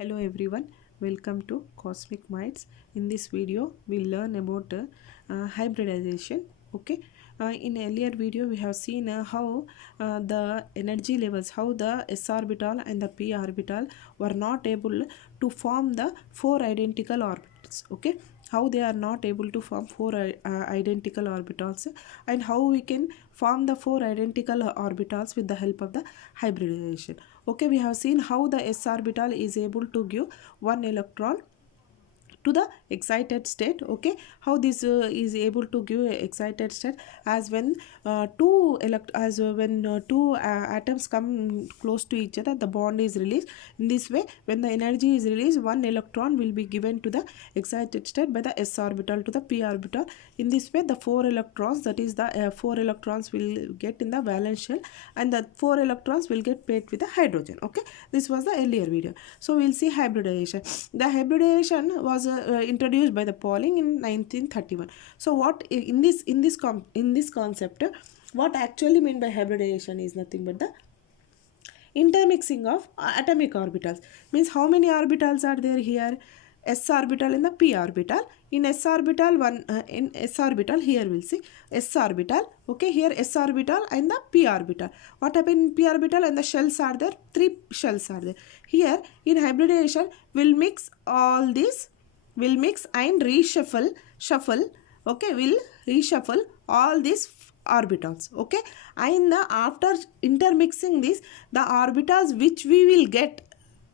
Hello everyone, welcome to Cosmic Minds. In this video we'll learn about hybridization. Okay, in earlier video we have seen how the energy levels, how the s orbital and the p orbital were not able to form the four identical orbitals. Okay, how they are not able to form four identical orbitals, and how we can form the four identical orbitals with the help of the hybridization. Okay, we have seen how the s orbital is able to give one electron to the excited state. Okay, how this is able to give a excited state as when two atoms come close to each other, the bond is released. In this way, when the energy is released, one electron will be given to the excited state by the s orbital to the p orbital. In this way, the four electrons, that is the four electrons will get in the valence shell, and the four electrons will get paired with the hydrogen. Okay, this was the earlier video. So we'll see hybridization. The hybridization was introduced by the Pauling in 1931. So what in this concept, what actually mean by hybridization is nothing but the intermixing of atomic orbitals. Means how many orbitals are there here? S orbital and the p orbital. In s orbital in s orbital, here we'll see s orbital. Okay, here s orbital and the p orbital. What happened in p orbital? And the shells are there, three shells are there. Here in hybridization, we'll mix all these, we'll mix and reshuffle. Okay, we'll reshuffle all these orbitals. Okay, and after intermixing this, the orbitals which we will get,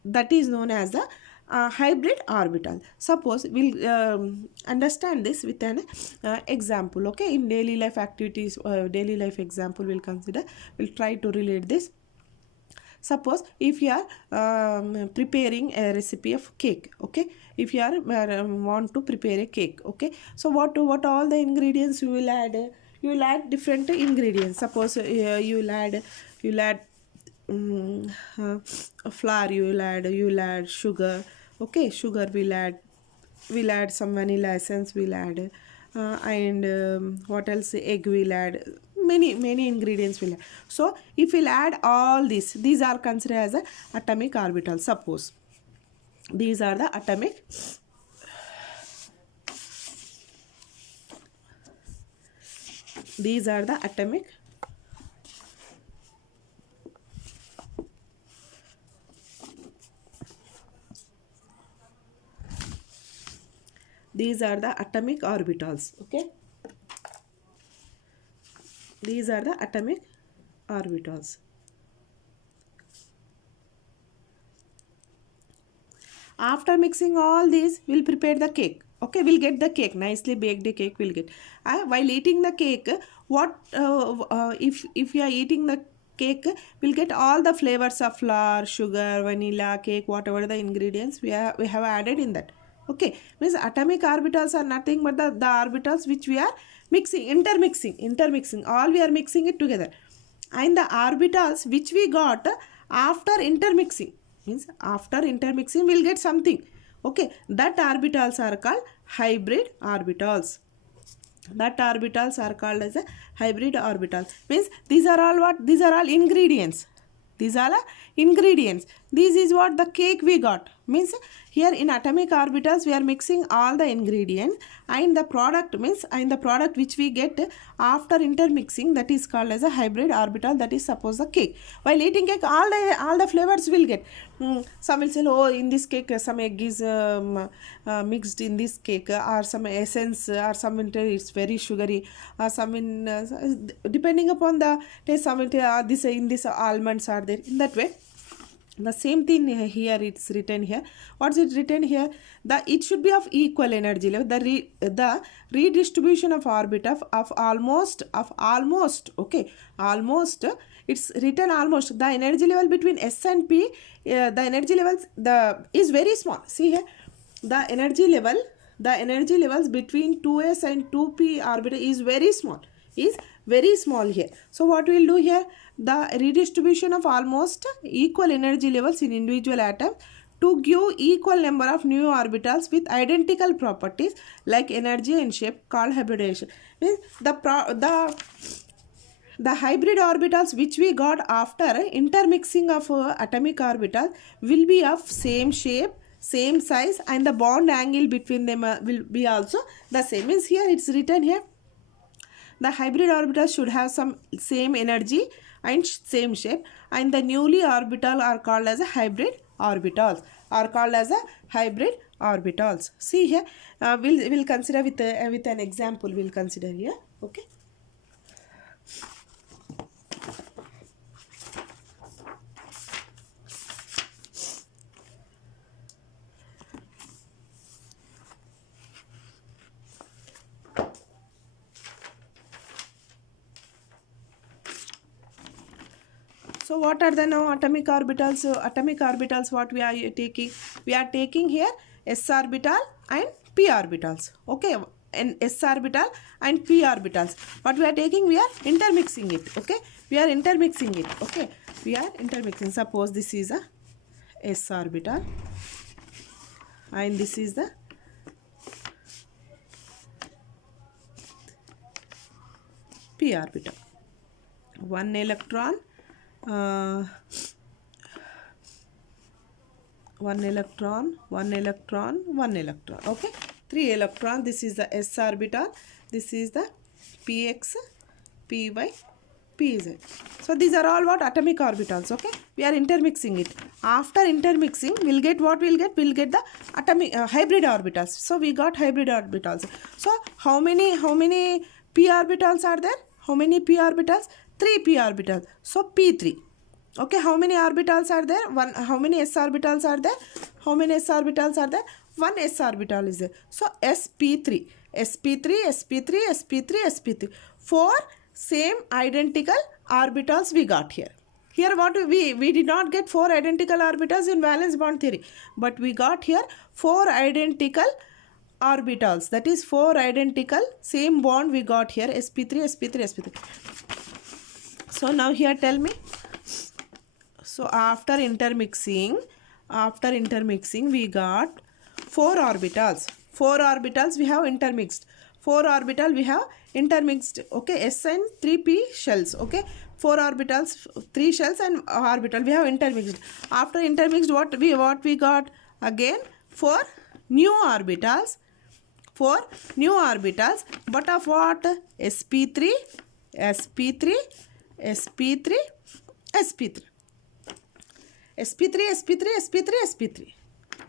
that is known as the hybrid orbital. Suppose we'll understand this with an example. Okay, in daily life activities, daily life example we'll consider. We'll try to relate this. Suppose if you are preparing a recipe of cake. Okay, if you are want to prepare a cake. Okay, so what all the ingredients you will add? You will add different ingredients. Suppose you will add flour, you will add sugar. Okay, sugar will add some vanilla essence will add, and what else, egg will add, many ingredients will add. So if we'll add all these are considered as a atomic orbital. Suppose these are the atomic These are the atomic orbitals. Okay, these are the atomic orbitals. After mixing all these, we'll prepare the cake. Okay, we'll get the cake, nicely baked cake we'll get. While eating the cake, what if you are eating the cake, we'll get all the flavors of flour, sugar, vanilla, cake, whatever the ingredients we have added in that. Okay, means atomic orbitals are nothing but the orbitals which we are intermixing, all we are mixing it together. And the orbitals which we got after intermixing, means after intermixing we'll get something. Okay, that orbitals are called hybrid orbitals. That orbitals are called as a hybrid orbital. Means these are all what? These are all ingredients. These are ingredients. This is what the cake we got. Means here in atomic orbitals we are mixing all the ingredients, and the product which we get after intermixing, that is called as a hybrid orbital. That is suppose the cake. While eating cake, all the flavors will get. Some will say, oh, in this cake some egg is mixed in this cake, or some essence, or some it's very sugary, or some in depending upon the taste, some will this in this almonds are there. In that way, the same thing here it's written here. What's it written here? It should be of equal energy level. The redistribution of orbit of almost. Okay, almost. It's written almost. The energy level between S and P, the energy levels is very small. See here, the energy levels between 2s and 2p orbital is very small here. So what we'll do here, the redistribution of almost equal energy levels in individual atoms to give equal number of new orbitals with identical properties like energy and shape, called hybridization. Means the the hybrid orbitals which we got after intermixing of atomic orbitals will be of same shape, same size, and the bond angle between them will be also the same. Means here it's written here, the hybrid orbitals should have some same energy and same shape, and the newly orbital are called as a hybrid orbitals, See here, we'll consider with an example. We'll consider here. Okay. So what are the now atomic orbitals? Atomic orbitals, what we are taking? We are taking here s orbital and p orbitals. Okay, and s orbital and p orbitals. What we are taking? We are intermixing it. Okay, we are intermixing it. Okay, we are intermixing. Suppose this is a s orbital and this is the p orbital. One electron. One electron. Okay, 3 electron. This is the s orbital. This is the px, py, pz. So these are all what atomic orbitals. Okay, we are intermixing it. After intermixing, we'll get what we'll get. We'll get the atomic hybrid orbitals. So we got hybrid orbitals. So how many p orbitals are there? How many p orbitals? 3 p orbitals. So p3. Okay, how many orbitals are there? How many s orbitals are there? One s orbital is there. So sp3, 4 same identical orbitals we got here. Here what we did not get 4 identical orbitals in valence bond theory, but we got here 4 identical orbitals. That is 4 identical same bond we got here, sp3. So now here tell me. So after intermixing we got 4 orbitals. 4 orbitals we have intermixed. 4 orbital we have intermixed. Okay, s and 3p shells. Okay, 4 orbitals, 3 shells and orbital we have intermixed. After intermixed, what we got? Again 4 new orbitals. But of what? sp3.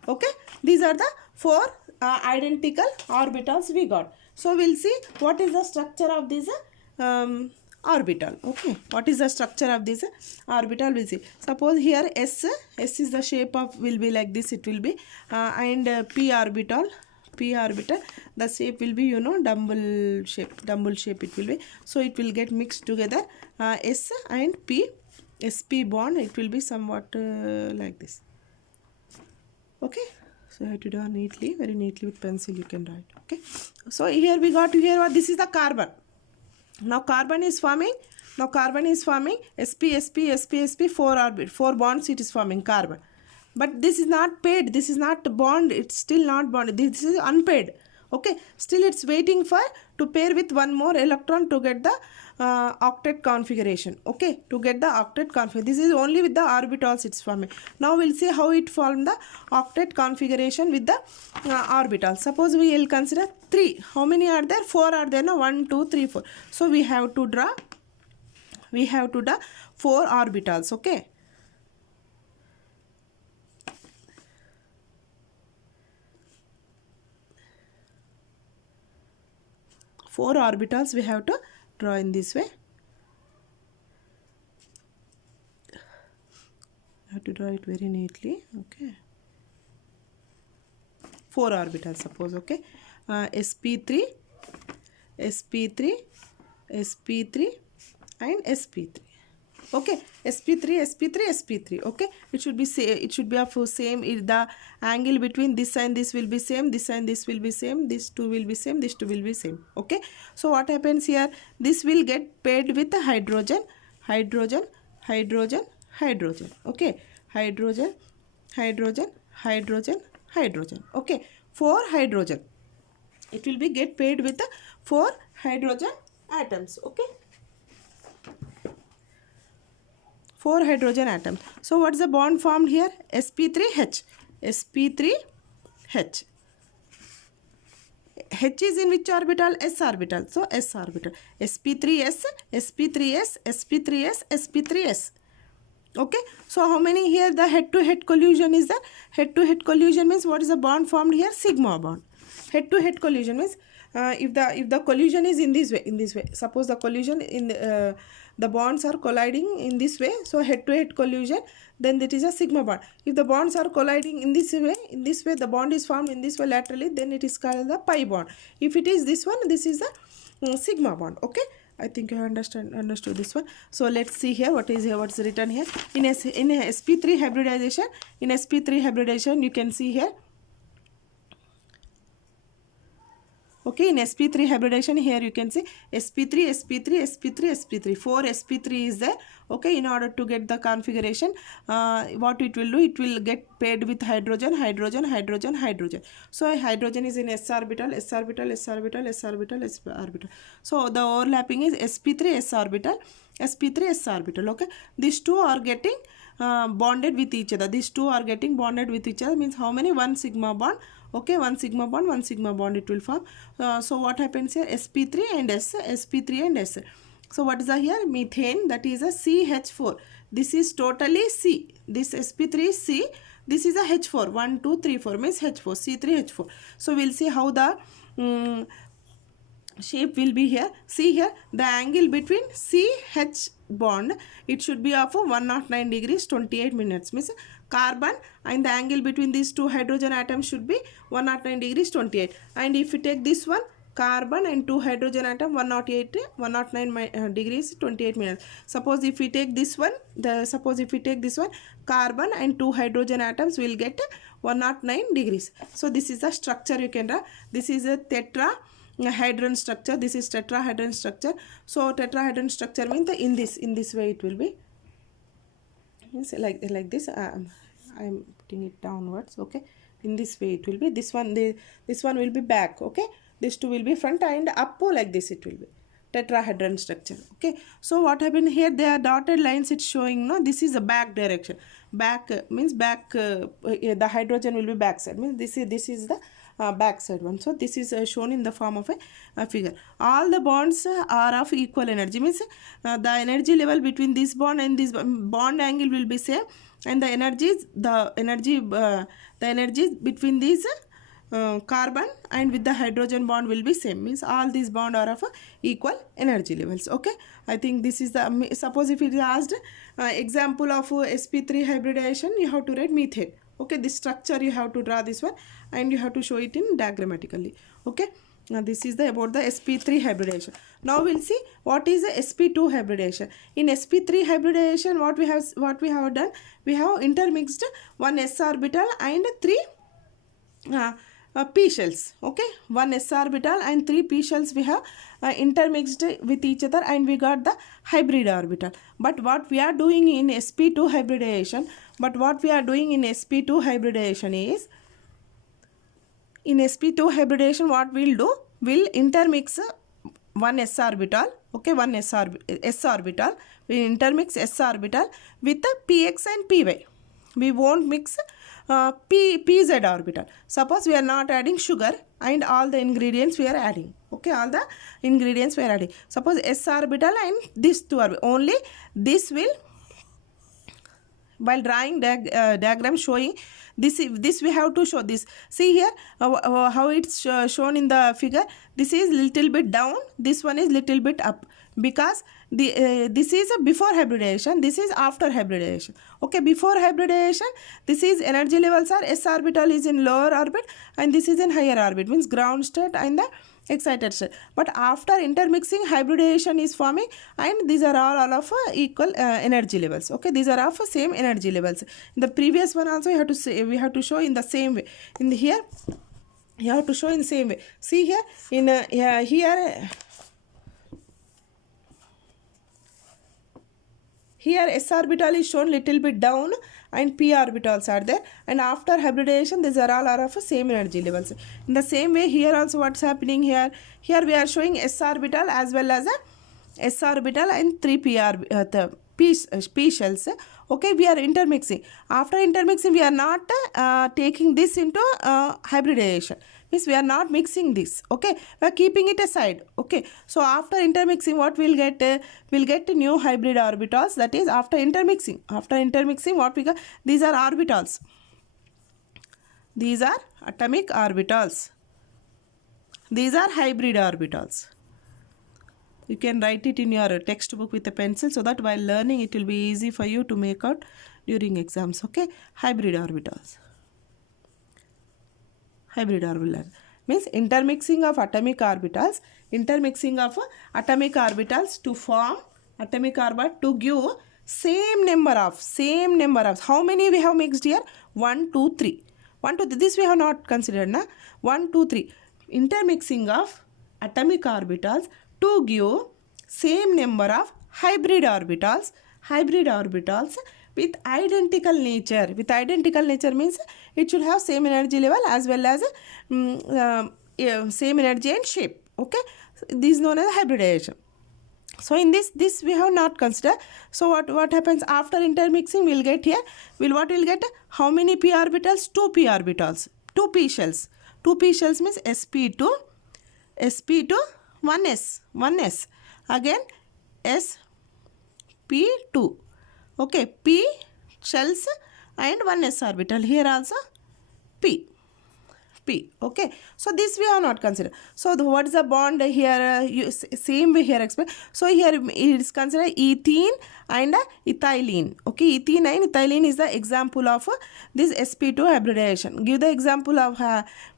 Okay, these are the 4 identical orbitals we got. So we'll see what is the structure of this orbital. Okay, what is the structure of this orbital? We'll see. Suppose here s is the shape of, will be like this. It will be and p orbital, the shape will be dumbbell shape it will be. So it will get mixed together, s and p, sp bond. It will be somewhat like this. Okay, so you have to draw neatly, very neatly with pencil you can write. Okay, so here we got what? This is the carbon. Now carbon is forming. sp 4 bonds it is forming, carbon. But this is not paired. This is not bond. It's still not bonded. This is unpaired. Okay, still it's waiting for to pair with one more electron to get the octet configuration. Okay, to get the octet configuration. This is only with the orbitals it's forming. Now we'll see how it formed the octet configuration with the orbitals. Suppose we will consider 3. How many are there? 4 are there. No, 1, 2, 3, 4. So we have to draw 4 orbitals. Okay. Four orbitals we have to draw in this way. I have to draw it very neatly. Okay. 4 orbitals suppose. Okay. sp3 and sp3. Okay, sp3. Okay, it should be of same. The angle between this and this will be same. This and this will be same. This two will be same. This two will be same. Okay, so what happens here? This will get paired with the hydrogen. Okay, hydrogen. Okay, 4 hydrogen. It will be get paired with the 4 hydrogen atoms. Okay. 4 hydrogen atoms. So what's the bond formed here? sp3h. sp3h. H is in which orbital? S orbital. So S orbital. sp3s, sp3s, sp3s, sp3s. Okay, so how many here? The head-to-head collision is there. Head-to-head collision means what is the bond formed here? Sigma bond. Head-to-head collision means if the collision is in this way, suppose the collision in the bonds are colliding in this way, so head-to-head collision, then that is a sigma bond. If the bonds are colliding in this way, the bond is formed in this way laterally, then it is called the pi bond. If it is this one, this is the sigma bond. Okay, I think you understood this one. So let's see here what's written here. In sp3 hybridization, you can see here. Okay, in sp3 hybridization, here you can see sp3, sp3, sp3, sp3. 4 sp3 is there. Okay, in order to get the configuration, what it will do, it will get paired with hydrogen. So hydrogen is in s orbital. So the overlapping is sp3 s orbital. Okay, these two are getting bonded with each other. Means how many? One sigma bond. Okay, one sigma bond it will form. So what happens here? sp3 and s. So what is the here? Methane, that is a CH4. This is totally C. This sp3 is C. This is a H4. 1, 2, 3, 4 means H4. C3H4. So we'll see how the shape will be here. See here, the angle between CH bond, it should be of 109 degrees 28 minutes. Means carbon and the angle between these two hydrogen atoms should be 109 degrees 28. And if you take this one, carbon and two hydrogen atom, 109 degrees 28 minutes. Suppose if we take this one, carbon and two hydrogen atoms will get 109 degrees. So this is the structure you can draw. This is a tetrahedron structure. This is tetrahedron structure. So tetrahedron structure means in this way it will be. Means like this. I am putting it downwards. Okay, in this way it will be. This one will be back. Okay, these two will be front and up like this it will be. Tetrahedron structure. Okay, so what happened here? There are dotted lines. It's showing. No, this is a back direction. Back means back. The hydrogen will be back side. Means this is the back side one. So this is shown in the form of a figure. All the bonds are of equal energy. Means the energy level between this bond and this bond angle will be same, and the energies between these carbon and with the hydrogen bond will be same. Means all these bonds are of equal energy levels. Okay, I think this is the, suppose if it is asked example of sp3 hybridization, you have to write methane. Okay, this structure you have to draw this one and you have to show it in diagrammatically. Okay, now this is about the sp3 hybridization. Now we'll see what is the sp2 hybridization. In sp3 hybridization, what we have done, we have intermixed one s orbital and 3 p shells. Okay, one s orbital and 3 p shells we have intermixed with each other, and we got the hybrid orbital. But what we are doing in sp2 hybridization, is, in sp2 hybridization what we'll do, we'll intermix one s orbital. Okay, one s orbital, we intermix s orbital with the px and py. We won't mix pz orbital. Suppose we are not adding sugar and all the ingredients we are adding. Okay, all the ingredients we are adding. Suppose s orbital and this two orbital. Only this will, while drawing diagram showing this we have to show this. See here how it's shown in the figure. This is little bit down, this one is little bit up, because this is before hybridization, this is after hybridization. Okay, before hybridization, this is energy levels are s orbital is in lower orbit and this is in higher orbit, means ground state and the excited state. But after intermixing, hybridization is forming, and these are all of equal energy levels. Okay, these are of same energy levels. In the previous one also we have to show in the same way. In the here you have to show in the same way. See here in here s orbital is shown little bit down and p orbitals are there, and after hybridization these are all of same energy levels. In the same way here also what's happening here we are showing s orbital as well as a s orbital and 3 p p shells. Okay, we are intermixing. After intermixing, we are not taking this into hybridization. Means we are not mixing this. Okay, we are keeping it aside. Okay, so after intermixing, what we'll get? We'll get new hybrid orbitals. That is after intermixing. After intermixing, what we got? These are orbitals. These are atomic orbitals. These are hybrid orbitals. You can write it in your textbook with a pencil so that while learning it will be easy for you to make out during exams. Okay, hybrid orbitals. Hybrid orbital means intermixing of atomic orbitals. Intermixing of atomic orbitals to form atomic orbit to give same number of. How many we have mixed here? 1, 2, 3. 1, 2, 3. This we have not considered. Na? 1, 2, 3. Intermixing of atomic orbitals to give same number of hybrid orbitals. Hybrid orbitals with identical nature. With identical nature means it should have same energy level as well as same energy and shape. Okay, this is known as hybridization. So in this we have not considered. So what happens after intermixing? We'll get here. What we'll get? How many p orbitals? 2 p orbitals. 2 p shells. 2 p shells means sp2, 1s. Again sp2. Okay, p shells and 1s orbital. Here also p. Okay, so this we have not considered. So what is the bond here? Same way here explain. So here it is considered ethene and ethylene. Okay, ethene and ethylene is the example of this sp2 hybridization. Give the example of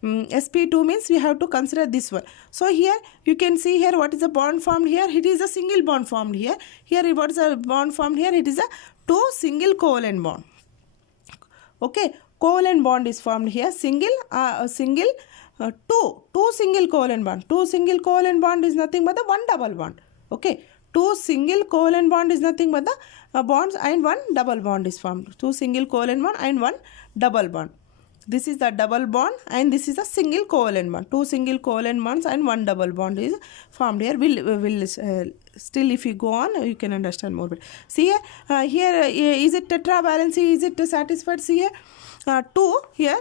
sp2 means we have to consider this one. So here you can see here what is the bond formed here. It is a single bond formed here. Here what is the bond formed here? It is a 2 single covalent bond. Okay, covalent bond is formed here. Two single covalent bond. 2 single covalent bond is nothing but the 1 double bond. Okay, 2 single covalent bond is nothing but the bonds and 1 double bond is formed. 2 single covalent bond and 1 double bond. This is the double bond and this is a single covalent bond. 2 single covalent bonds and 1 double bond is formed here. Still if you go on you can understand more. But see here, is it tetravalency? Is it satisfied? See here, 2 here.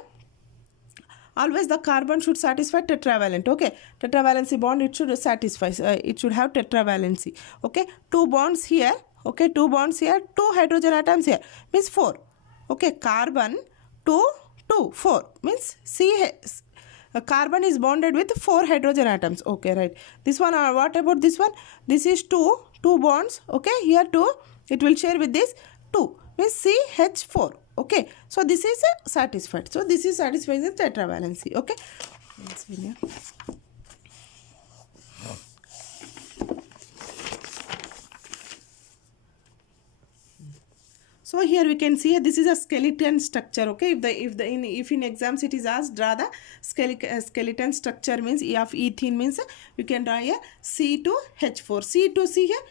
Always the carbon should satisfy tetravalent. Okay, tetravalency bond it should satisfy. It should have tetravalency. Okay, 2 bonds here. Okay, 2 bonds here. 2 hydrogen atoms here means 4. Okay, carbon 2, 4 means carbon is bonded with 4 hydrogen atoms. Okay, right. This one, what about this one? This is 2 bonds. Okay, here 2, it will share with this 2 means CH4. Okay, so this is satisfied. So this is satisfying the tetravalency. Okay, let's see here. So here we can see this is a skeleton structure. Okay, if in exams it is asked draw the skeleton structure means of ethene means you can draw here C2H4. C2, see here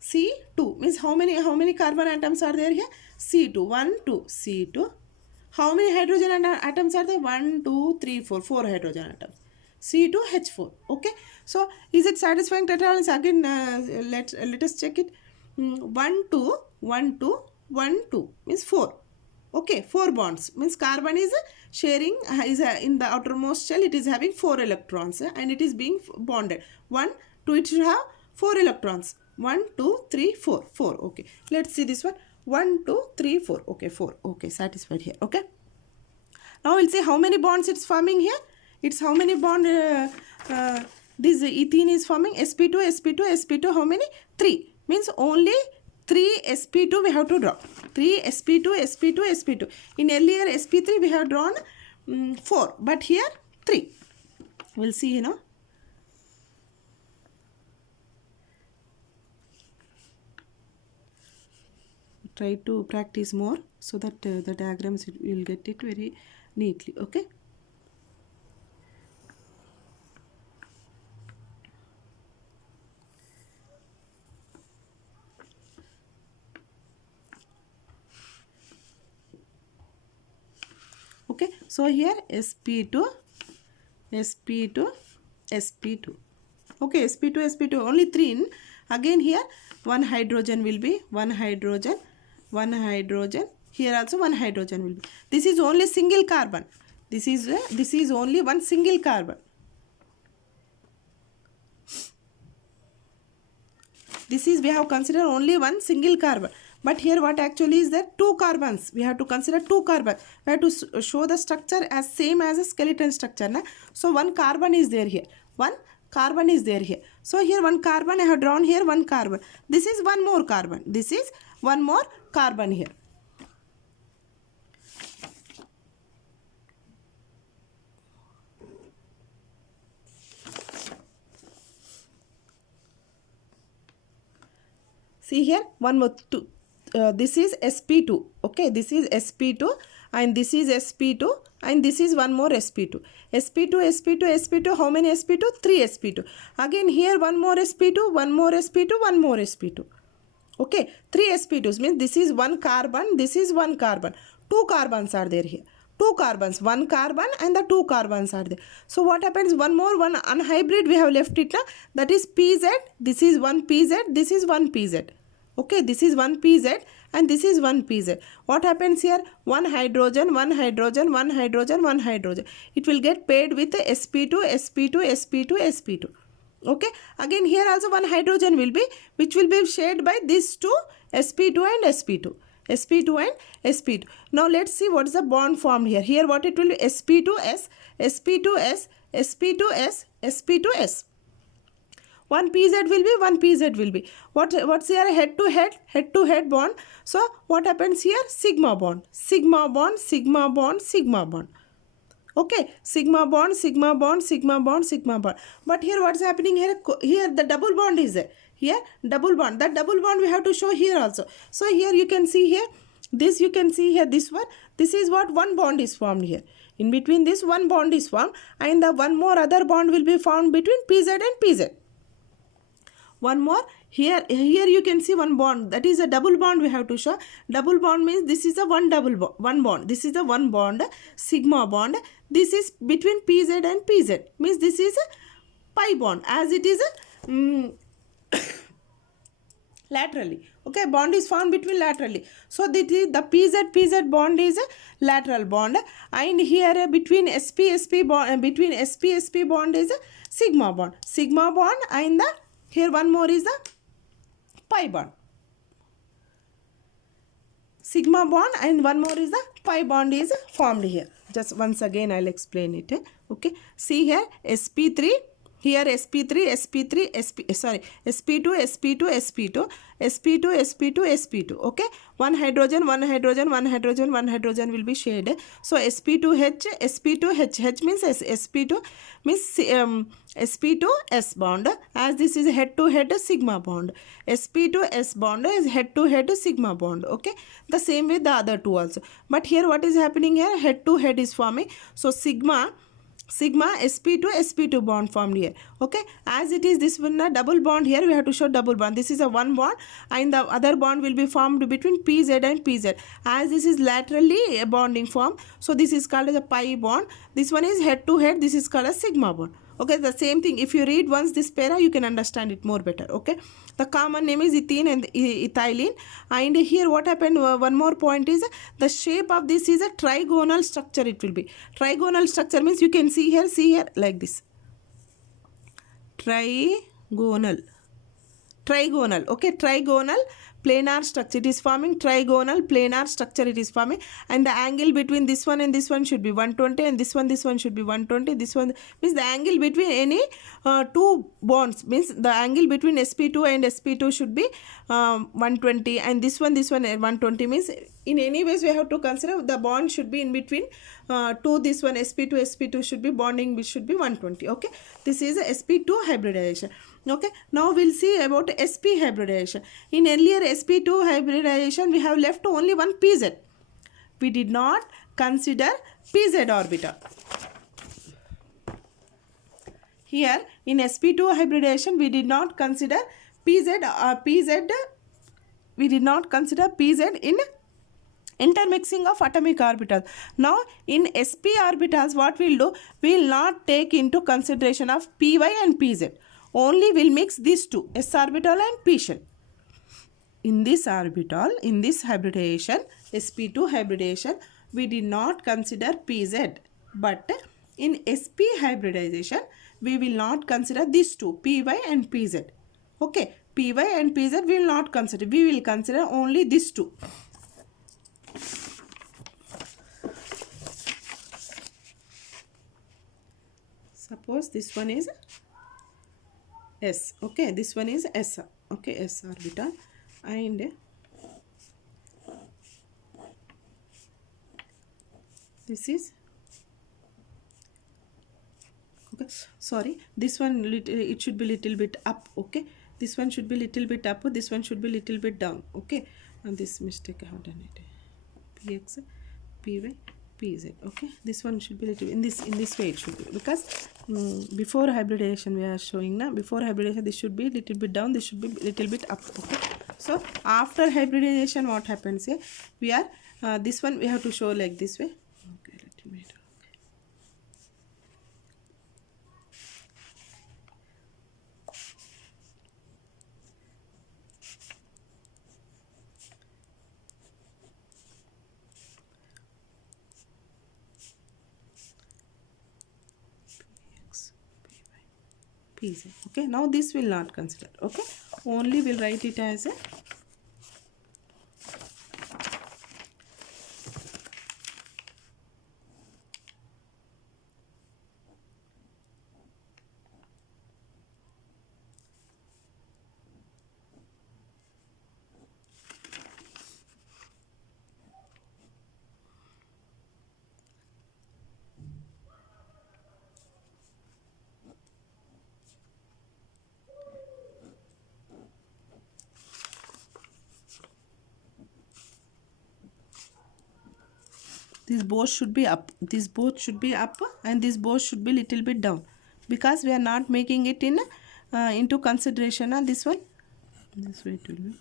C2 means how many carbon atoms are there here? C2, 1, 2, C2. How many hydrogen atoms are there? 1, 2, 3, 4 hydrogen atoms. C2H4. Okay, so is it satisfying tetravalency? Again let us check it. 1, 2, 1, 2, 1, 2 means 4. Okay, 4 bonds means carbon is sharing in the outermost shell. It is having 4 electrons and it is being bonded. 1, 2, it should have 4 electrons. 1, 2, 3, 4. Okay, let's see this one. 1, 2, 3, 4. Okay, 4. Okay, satisfied here. Okay, now we'll see how many bonds it's forming here. It's how many bond this ethene is forming? sp2. How many? 3 means only 3 sp2 we have to draw. 3 sp2. In earlier sp3 we have drawn 4, but here 3. We'll see, you know. Try to practice more so that the diagrams you will get it very neatly. Okay. Okay, so here sp2. Okay, sp2 only 3 in Again here one hydrogen will be, one hydrogen, here also one hydrogen will be. This is only single carbon. This is only one single carbon. This is, we have considered only one single carbon. But here what actually is there? Two carbons. We have to consider two carbons. We have to show the structure as same as a skeleton structure. Na? So one carbon is there here. One carbon is there here. So here one carbon, I have drawn here one carbon. This is one more carbon. This is one more carbon here. See here, one more, two. This is sp2. Okay, this is sp2 and this is sp2 and this is one more sp2. sp2, sp2, sp2. How many sp2? 3 sp2. Again here one more sp2, one more sp2, one more sp2. Okay, 3 sp2s means this is one carbon, this is one carbon. Two carbons are there here. Two carbons, one carbon and the two carbons are there. So what happens? One more, one unhybrid we have left it. Na? That is pz. This is one pz, this is one pz. Okay, this is one pz and this is one pz. What happens here? One hydrogen, one hydrogen, one hydrogen, one hydrogen. It will get paired with sp2, sp2, sp2, sp2. Okay, again here also one hydrogen will be, which will be shared by these two, sp2 and sp2. sp2 and sp2. Now let's see what is the bond formed here. Here what it will be? sp2s, sp2s, sp2s, sp2s. One pz will be, one pz will be. What's here? Head to head bond. So what happens here? Sigma bond, sigma bond, sigma bond, sigma bond. Okay, sigma bond, sigma bond, sigma bond, sigma bond. But here what's happening here? Here the double bond is there. Here double bond. That double bond we have to show here also. So here you can see here, this you can see here, this one. This is what one bond is formed here. In between this one bond is formed and the one more other bond will be found between pz and pz. One more here you can see one bond, that is a double bond we have to show. Double bond means this is a one bond. This is a one bond, sigma bond. This is between pz and pz, means this is a pi bond, as it is a laterally. Okay, bond is found between laterally. So the pz bond is a lateral bond, and here between sp bond, between sp bond is a sigma bond. Sigma bond, and the here one more is the pi bond. Sigma bond and one more is the pi bond is formed here. Just once again I'll explain it. Okay, see here sp3, here sp3, sp2, sp2, sp2. Okay, one hydrogen, one hydrogen, one hydrogen, one hydrogen will be shared. So sp2h, h means sp2 means sp2s bond, as this is head to head sigma bond. sp2s bond is head to head sigma bond. Okay, the same with the other two also. But here what is happening here? Head to head is forming. So sigma sp2 bond formed here. Okay, as it is this one a double bond, here we have to show double bond. This is a one bond and the other bond will be formed between pz and pz, as this is laterally a bonding form. So this is called as a pi bond. This one is head to head, this is called as sigma bond. Okay, the same thing. If you read once this para, you can understand it more better. Okay, the common name is ethene and ethylene. And here what happened, one more point is the shape of this is a trigonal structure. It will be trigonal structure, means you can see here like this. Trigonal. Okay, trigonal planar structure. It is forming trigonal planar structure. It is forming, and the angle between this one and this one should be 120, and this one should be 120. This one means the angle between any two bonds, means the angle between sp2 and sp2 should be 120, and this one 120, means in any ways we have to consider the bond should be in between this one sp2 should be bonding, which should be 120. Okay, this is a sp2 hybridization. Okay, now we'll see about sp hybridization. In earlier sp2 hybridization, we have left only one pz. We did not consider pz orbital. Here in sp2 hybridization, we did not consider pz. We did not consider pz in intermixing of atomic orbitals. Now in sp orbitals, what we'll do, we will not take into consideration of py and pz. only will mix these two, s orbital and p shell. In this orbital, in this hybridization, sp2 hybridization, we did not consider pz, but in sp hybridization, we will not consider these two, py and pz. Okay, py and pz we will not consider, we will consider only these two. Suppose this one is s, okay, this one is s, okay, s orbital, and this is, okay, sorry, this one it should be little bit up, okay, this one should be little bit up, this one should be little bit down, okay, and this mistake I have done it, px, py, pz, okay, this one should be little in this way it should be, because before hybridization we are showing now, before hybridization this should be little bit down, this should be little bit up, okay. So after hybridization what happens here, we are this one we have to show like this way, okay, little bit, pz, okay. Now this will not consider, okay, only will write it as a this both should be up, this both should be up, and this both should be little bit down, because we are not making it in into consideration, this one, this way it will be,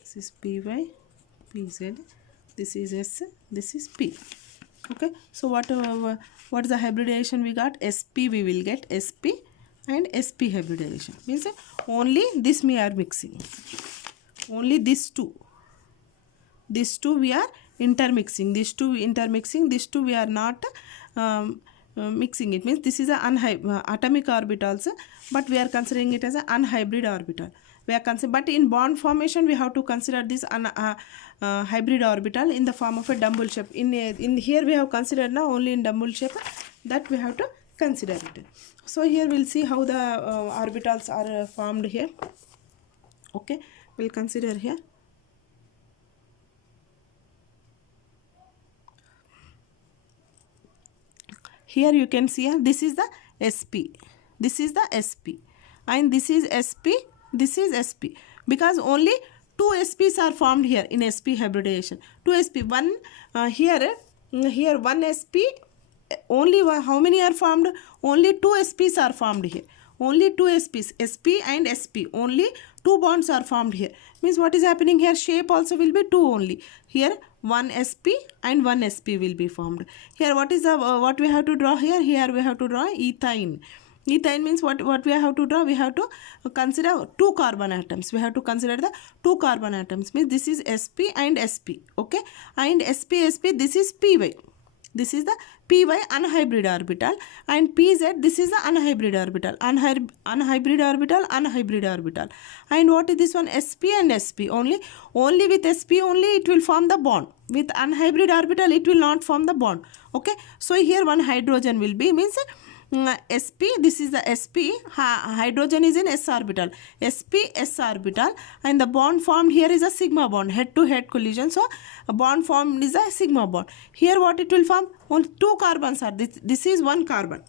this is py, pz, this is s, this is p, okay. So what is the hybridization we got, sp we will get, sp and sp hybridization means only this we are mixing, only these two we are intermixing, these two we are not mixing. It means this is a atomic orbitals, but we are considering it as an unhybrid orbital. We are but in bond formation we have to consider this hybrid orbital in the form of a dumbbell shape. In here we have considered now only in dumbbell shape, that we have to consider it. So here we'll see how the orbitals are formed here, okay. We'll consider here. Here you can see this is the sp, this is the sp, and this is sp, this is sp, because only two sps are formed here in sp hybridization. Two sp, one here one sp, only how many are formed, only two sps are formed here, only two sps, sp and sp, only two bonds are formed here. Means what is happening here, shape also will be two only, here one sp and one sp will be formed. Here what is the what we have to draw here, here we have to draw ethine. Ethine means what we have to draw, we have to consider two carbon atoms, we have to consider the two carbon atoms, means this is sp and sp, okay, and sp this is py, this is the py unhybrid orbital, and pz this is the unhybrid orbital, unhybrid orbital, and what is this one, sp and sp, only with sp only it will form the bond, with unhybrid orbital it will not form the bond, okay. So here one hydrogen will be, means sp, this is the sp, hydrogen is in s orbital, sp s orbital, and the bond formed here is a sigma bond, head to head collision, so a bond formed is a sigma bond. Here what it will form, only two carbons are, this is one carbon,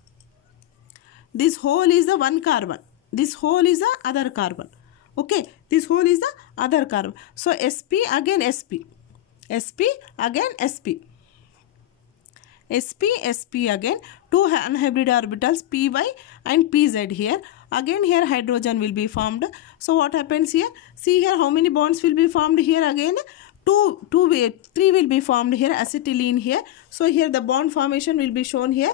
this whole is the one carbon, this whole is the other carbon, okay, this whole is the other carbon. So sp again sp, sp again sp, sp again two unhybrid orbitals py and pz here. Again here hydrogen will be formed. So what happens here? See here how many bonds will be formed here again? Three will be formed here, acetylene here. So here the bond formation will be shown here.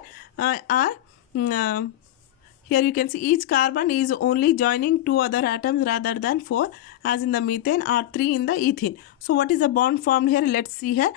Here you can see each carbon is only joining two other atoms rather than four, as in the methane, or three in the ethene. So what is the bond formed here? Let's see here.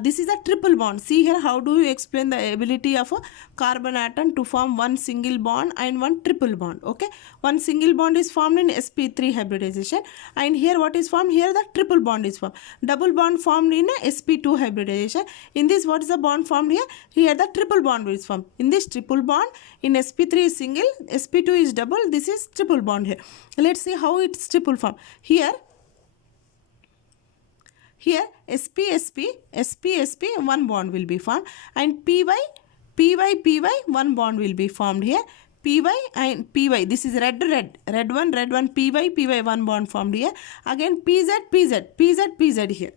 This is a triple bond. See here, how do you explain the ability of a carbon atom to form one single bond and one triple bond? Okay, one single bond is formed in sp3 hybridization, and here what is formed? Here the triple bond is formed. Double bond formed in sp2 hybridization. In this, what is the bond formed here? Here the triple bond is formed. In this triple bond, in sp3 is single, sp2 is double, this is triple bond here. Let's see how it's triple form. Here sp one bond will be formed, and py one bond will be formed here. Py and py, this is red one, py one bond formed here. Again pz here.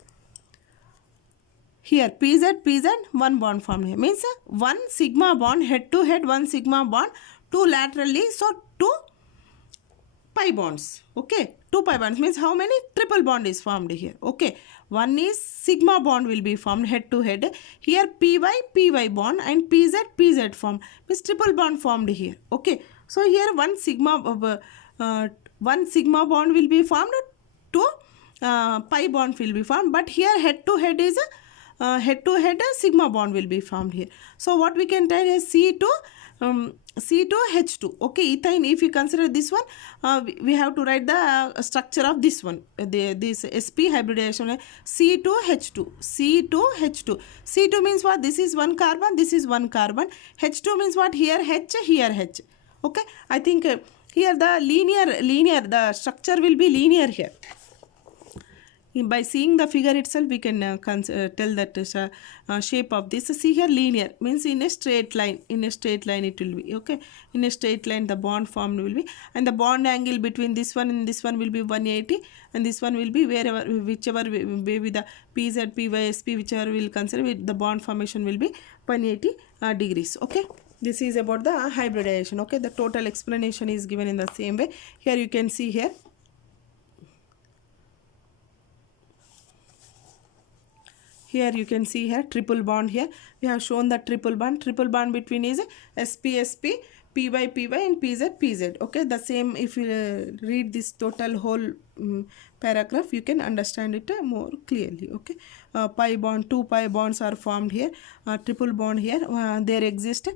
Here pz one bond formed here, means one sigma bond, head to head one sigma bond, two laterally, so two pi bonds. Okay, two pi bonds means how many? Triple bond is formed here. Okay, one is sigma bond will be formed head to head. Here py bond and pz formed, means triple bond formed here. Okay, so here one sigma bond will be formed, two pi bond will be formed, but here head to head is a sigma bond will be formed here. So what we can tell is C2H2. Okay, ethane, if you consider this one, we have to write the structure of this one, this sp hybridization, C2H2. C2 means what? This is one carbon, this is one carbon. H2 means what? Here H, here H. Okay, I think here the linear, the structure will be linear here. By seeing the figure itself, we can tell that shape of this. See here, linear means in a straight line. In a straight line it will be. Okay, in a straight line the bond formed will be, and the bond angle between this one and this one will be 180, and this one will be whichever way with the pz, py, sp, whichever will consider with the bond formation will be 180 degrees. Okay, this is about the hybridization. Okay, the total explanation is given in the same way. Here you can see here. Here you can see here triple bond. Here we have shown the triple bond between is sp py and pz. Okay, the same, if you read this total whole paragraph, you can understand it more clearly. Okay, pi bond, two pi bonds are formed here. Triple bond here, there exist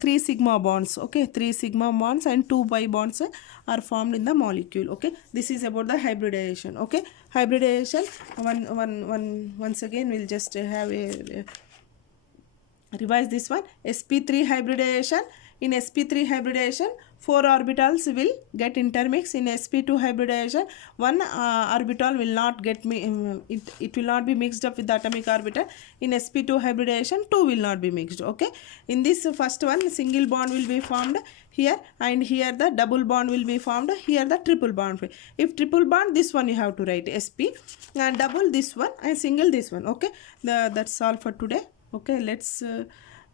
three sigma bonds. Okay, three sigma bonds and two pi bonds are formed in the molecule. Okay, this is about the hybridization. Okay, hybridization, once again we'll just have a revise this one. sp3 hybridization. In sp3 hybridization, 4 orbitals will get intermixed. In sp2 hybridization, one orbital will not get it will not be mixed up with the atomic orbital. In sp2 hybridization, 2 will not be mixed. Okay, in this first one, single bond will be formed here, and here the double bond will be formed, here the triple bond. If triple bond, this one you have to write sp, and double this one, and single this one. Okay, that's all for today. Okay, let's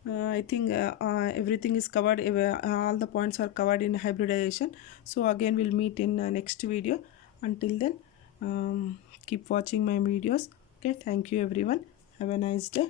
I think everything is covered, all the points are covered in hybridization. So again we'll meet in next video. Until then, keep watching my videos. Okay, thank you everyone. Have a nice day.